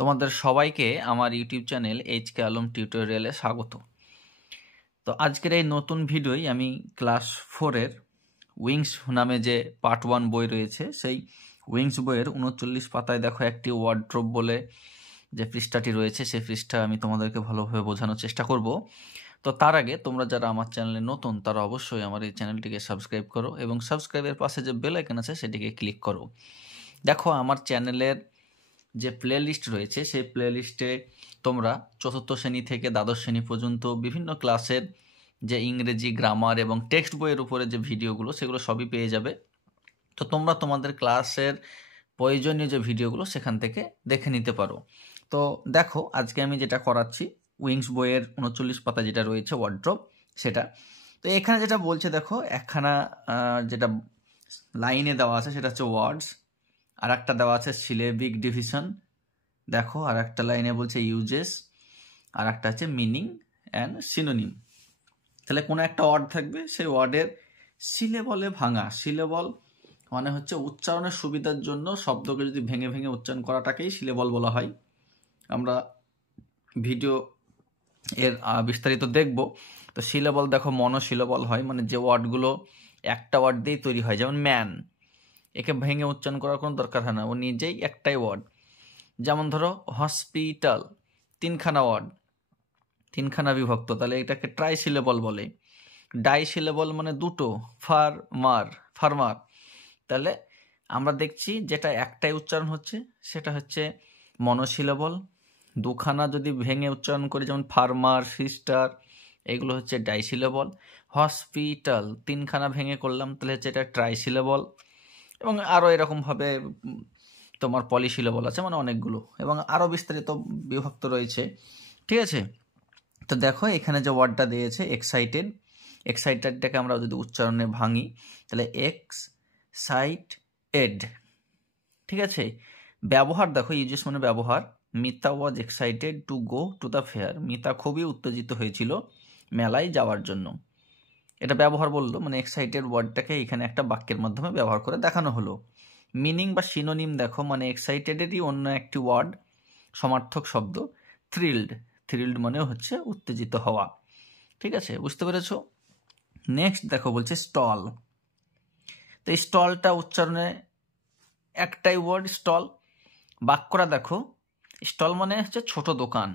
তোমাদের সবাইকে আমার ইউটিউব চ্যানেল এইচকে আলম টিউটোরিয়ালে স্বাগত। তো আজকের এই নতুন ভিডিওই আমি ক্লাস 4-এর উইংস নামে যে পার্ট 1 বই রয়েছে সেই উইংস বইয়ের 39 পাতায় দেখো একটি ওয়ার্ড্রোব বলে যে পৃষ্ঠাটি রয়েছে সেই পৃষ্ঠা আমি তোমাদেরকে ভালোভাবে বোঝানোর চেষ্টা করব। তো তার আগে তোমরা যারা আমার চ্যানেলে নতুন তারা অবশ্যই আমার এই চ্যানেলটিকে সাবস্ক্রাইব করো এবং সাবস্ক্রাইবের পাশে যে বেল আইকন আছে সেটিকে ক্লিক করো। দেখো আমার চ্যানেলের যে প্লে লিস্ট রয়েছে সেই প্লে লিস্টে তোমরা চতুর্থ শ্রেণী থেকে দ্বাদশ শ্রেণী পর্যন্ত বিভিন্ন ক্লাসের যে ইংরেজি গ্রামার এবং টেক্সট বইয়ের উপরে যে ভিডিওগুলো সেগুলো সবই পেয়ে যাবে। তো তোমরা তোমাদের ক্লাসের প্রয়োজনীয় যে ভিডিওগুলো সেখান থেকে দেখে নিতে পারো। তো দেখো আজকে আমি যেটা করাচ্ছি উইংস বইয়ের 39 পাতা যেটা রয়েছে ওয়ার্ড্রোব সেটা। তো এখানে যেটা বলছে দেখো একখানা যেটা লাইনে দেওয়া আছে সেটা হচ্ছে ওয়ার্ডস, আর একটা দেওয়া আছে সিলেবিক ডিভিশন দেখো, আর একটা লাইনে বলছে ইউজেস, আর একটা আছে মিনিং অ্যান্ড সিনোনিম। তাহলে কোনো একটা ওয়ার্ড থাকবে সেই ওয়ার্ডের সিলেবলে ভাঙা, সিলেবল মানে হচ্ছে উচ্চারণের সুবিধার জন্য শব্দকে যদি ভেঙে ভেঙে উচ্চারণ করাটাকেই সিলেবল বলা হয়। আমরা ভিডিও এর বিস্তারিত দেখব। তো সিলেবল দেখো মনোসিলেবল হয়, মানে যে ওয়ার্ডগুলো একটা ওয়ার্ড দিয়েই তৈরি হয়, যেমন ম্যান, একে ভেঙে উচ্চারণ করার কোনো দরকার হয় না, ও নিজেই একটাই ওয়ার্ড। যেমন ধরো হসপিটাল, তিনখানা ওয়ার্ড, তিনখানা বিভক্ত, তাহলে এটাকে ট্রাই সিলেবল বলে। ডাই সিলেবল মানে দুটো, ফার্মার, তাহলে আমরা দেখছি যেটা একটাই উচ্চারণ হচ্ছে সেটা হচ্ছে মনোসিলেবল। দুখানা যদি ভেঙে উচ্চারণ করি যেমন ফার্মার, সিস্টার, এগুলো হচ্ছে ডাই সিলেবল। হসপিটাল তিনখানা ভেঙে করলাম তাহলে হচ্ছে এটা ট্রাই সিলেবল। এবং আরও এরকমভাবে তোমার পলিসিলেবল আছে, মানে অনেকগুলো, এবং আরও বিস্তারিত বিভক্ত রয়েছে। ঠিক আছে, তো দেখো এখানে যে ওয়ার্ডটা দিয়েছে এক্সাইটেড, এক্সাইটেডটাকে আমরা যদি উচ্চারণে ভাঙি তাহলে এক্সাইটেড। ঠিক আছে, ব্যবহার দেখো ইউজেস মানে ব্যবহার। Mita was excited to go to the fair, Mita খুবই উত্তেজিত হয়েছিল মেলায় যাওয়ার জন্য। এটা ব্যবহার বললো, মানে এক্সাইটেড ওয়ার্ডটাকে এখানে একটা বাক্যের মাধ্যমে ব্যবহার করে দেখানো হলো। মিনিং বা সিনোনিম দেখো, মানে এক্সাইটেডেরই অন্য একটি ওয়ার্ড, সমার্থক শব্দ থ্রিলড, থ্রিলড মানে হচ্ছে উত্তেজিত হওয়া। ঠিক আছে, বুঝতে পেরেছো? নেক্সট দেখো বলছে স্টল। তো এই স্টলটা উচ্চারণে একটাই ওয়ার্ড স্টল। বাক্যটা দেখো, স্টল মানে হচ্ছে ছোট দোকান।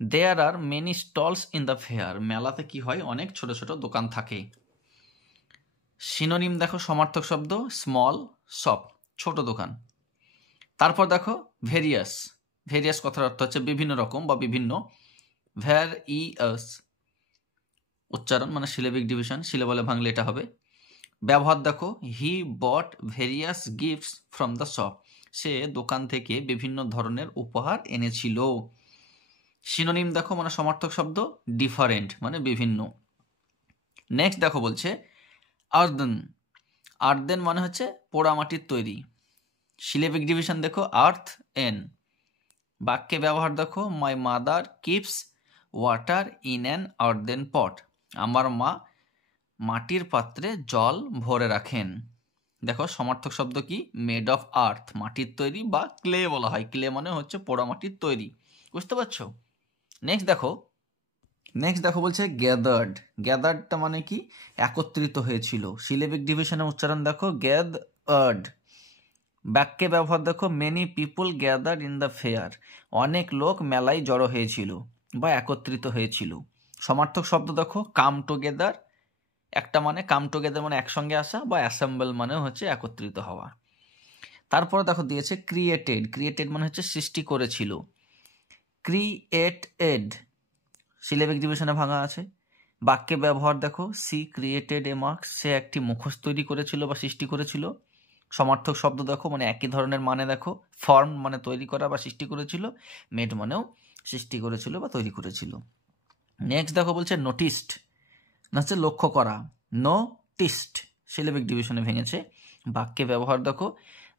There are many stalls in the fair, মেলাতে কি হয় অনেক ছোট ছোট দোকান থাকে। সিনোনিম দেখো সমার্থক শব্দ স্মল শপ, ছোট দোকান। তারপর দেখো ভেরিয়াস, ভেরিয়াস কথার অর্থ হচ্ছে বিভিন্ন রকম বা বিভিন্ন। ভ্যারিয়াস উচ্চারণ মানে সিলেবিক ডিভিশন, সিলেবলে ভাঙলে এটা হবে। ব্যবহার দেখো he bought various gifts from the shop, সে দোকান থেকে বিভিন্ন ধরনের উপহার এনেছিল। সিনোনিম দেখো মানে সমার্থক শব্দ ডিফারেন্ট মানে বিভিন্ন। নেক্সট দেখো বলছে আর্দেন, আর্দেন মানে হচ্ছে পোড়ামাটির তৈরি। সিলেবিক ডিভিশন দেখো আর্থ এন। বাক্যে ব্যবহার দেখো my mother keeps water in an earthen pot, আমার মা মাটির পাত্রে জল ভরে রাখেন। দেখো সমার্থক শব্দ কি মেড অফ আর্থ, মাটির তৈরি বা ক্লে বলা হয়, ক্লে মানে হচ্ছে পোড়ামাটির তৈরি। বুঝতে পারছো? নেক্সট দেখো বলছে গ্যাদার্ড, গ্যাদার্ডটা মানে কি একত্রিত হয়েছিল। সিলেবিক ডিভিশনের উচ্চারণ দেখো গ্যাদার্ড। বাক্যে ব্যবহার দেখো many people gathered in the fair, অনেক লোক মেলায় জড়ো হয়েছিল বা একত্রিত হয়েছিল। সমার্থক শব্দ দেখো কাম টুগেদার, একটা মানে কাম টুগেদার মানে একসঙ্গে আসা, বা অ্যাসেম্বল মানে হচ্ছে একত্রিত হওয়া। তারপরে দেখো দিয়েছে ক্রিয়েটেড, ক্রিয়েটেড মানে হচ্ছে সৃষ্টি করেছিল। ক্রিয়েটেড সিলেবিক ডিভিশনে ভাঙা আছে। বাক্যে ব্যবহার দেখো সি ক্রিয়েটেড এ মার্কস, সে একটি মুখোশ তৈরি করেছিল বা সৃষ্টি করেছিল। সমার্থক শব্দ দেখো মানে একই ধরনের মানে দেখো, ফর্ম মানে তৈরি করা বা সৃষ্টি করেছিল, মেড মানেও সৃষ্টি করেছিল বা তৈরি করেছিল। নেক্সট দেখো বলছে নোটিসড, না হচ্ছে লক্ষ্য করা। নোটিসড সিলেবিক ডিভিশনে ভেঙেছে। বাক্যে ব্যবহার দেখো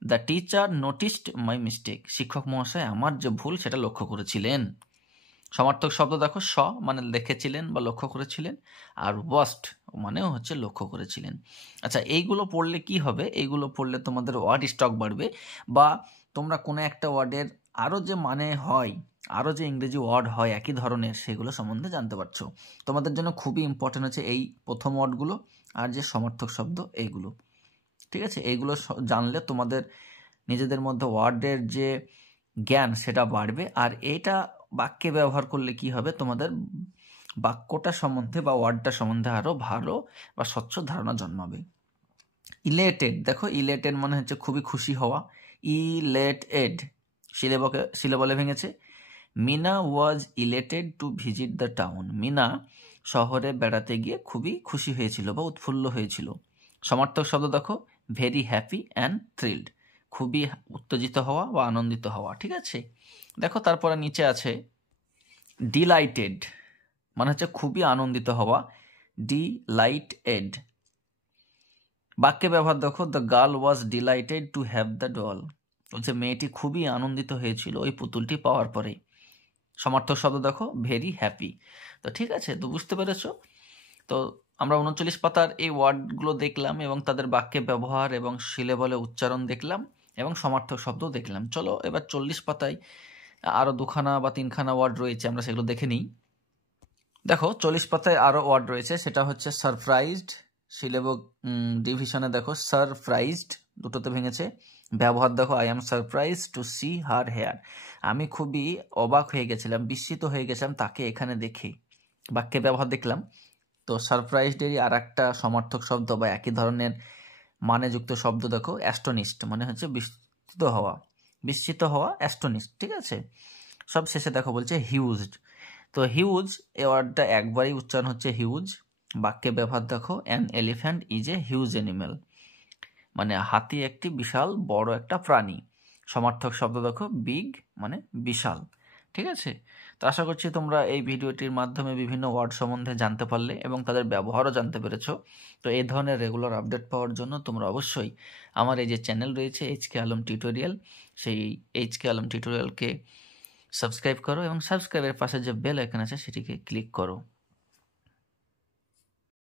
the teacher noticed my mistake, শিক্ষক মহাশয় আমার যে ভুল সেটা লক্ষ্য করেছিলেন। সমার্থক শব্দ দেখো স মানে দেখেছিলেন বা লক্ষ্য করেছিলেন, আর ওয়াস্ট মানেও হচ্ছে লক্ষ্য করেছিলেন। আচ্ছা, এইগুলো পড়লে কি হবে? এইগুলো পড়লে তোমাদের ওয়ার্ড স্টক বাড়বে, বা তোমরা কোনো একটা ওয়ার্ডের আরও যে মানে হয়, আরও যে ইংরেজি ওয়ার্ড হয় একই ধরনের, সেগুলো সম্বন্ধে জানতে পারছো। তোমাদের জন্য খুবই ইম্পর্টেন্ট হচ্ছে এই প্রথম ওয়ার্ডগুলো আর যে সমার্থক শব্দ এইগুলো, ঠিক আছে? এইগুলো জানলে তোমাদের নিজেদের মধ্যে ওয়ার্ডের যে জ্ঞান সেটা বাড়বে, আর এইটা বাক্যে ব্যবহার করলে কি হবে, তোমাদের বাক্যটা সম্বন্ধে বা ওয়ার্ডটা সম্বন্ধে আরও ভালো বা স্বচ্ছ ধারণা জন্মাবে। ইলেটেড, দেখো ইলেটেড মানে হচ্ছে খুবই খুশি হওয়া। ইলেটেড সিলেবলে ভেঙেছে। Mina was elated to visit the town. Mina শহরে বেড়াতে গিয়ে খুবই খুশি হয়েছিল বা উৎফুল্ল হয়েছিল। সমার্থক শব্দ দেখো, ভেরি হ্যাপি অ্যান্ড থ্রিলড, খুবই উত্তেজিত হওয়া বা আনন্দিত হওয়া, ঠিক আছে? দেখো তারপরে নিচে আছে ডিলাইটেড, মানে হচ্ছে খুবই আনন্দিত হওয়া। ডিলাইটেড। বাক্যে ব্যবহার দেখো, the girl was delighted to have the doll, বলছে মেয়েটি খুবই আনন্দিত হয়েছিল ওই পুতুলটি পাওয়ার পরে। সমার্থক শব্দ দেখো, ভেরি হ্যাপি। তো ঠিক আছে, তো বুঝতে পেরেছো? তো আমরা 39 পাতার এই ওয়ার্ডগুলো দেখলাম এবং তাদের বাক্যে ব্যবহার এবং সিলেবলে উচ্চারণ দেখলাম এবং সমার্থক শব্দ দেখলাম। চলো এবার 40 পাতায় আরও 2খানা বা 3খানা ওয়ার্ড রয়েছে, আমরা সেগুলো দেখে নিই। দেখো 40 পাতায় আরও ওয়ার্ড রয়েছে, সেটা হচ্ছে সারপ্রাইজড। সিলেবক ডিভিশনে দেখো সারপ্রাইজড দুটোতে ভেঙেছে। ব্যবহার দেখো, I am surprise to see her here, আমি খুবই অবাক হয়ে গেছিলাম, বিস্মিত হয়ে গেছিলাম তাকে এখানে দেখে। বাক্যে ব্যবহার দেখলাম। তো সারপ্রাইজডেরই আর একটা সমার্থক শব্দ বা একই ধরনের মানেযুক্ত শব্দ দেখো, অ্যাস্টনিস্ট, মানে হচ্ছে বিস্মিত হওয়া অ্যাস্টনিস্ট, ঠিক আছে? সব শেষে দেখো বলছে হিউজড। তো হিউজ এ ওয়ার্ডটা একবারই উচ্চারণ হচ্ছে হিউজ। বাক্যে ব্যবহার দেখো, an elephant is a huge animal, মানে হাতি একটি বিশাল বড় একটা প্রাণী। সমার্থক শব্দ দেখো, বিগ, মানে বিশাল, ঠিক আছে? তো আশা করছি তোমরা এই ভিডিওটির মাধ্যমে বিভিন্ন ওয়ার্ড সম্বন্ধে জানতে পারলে এবং তাদের ব্যবহারও জানতে পেরেছো। তো এই ধরনের রেগুলার আপডেট পাওয়ার জন্য তোমরা অবশ্যই আমার এই যে চ্যানেল রয়েছে এইচকে আলম টিউটোরিয়াল, সেই এইচকে আলম টিউটোরিয়ালকে সাবস্ক্রাইব করো এবং সাবস্ক্রাইবের পাশে যে বেল আইকন আছে সেটিকে ক্লিক করো।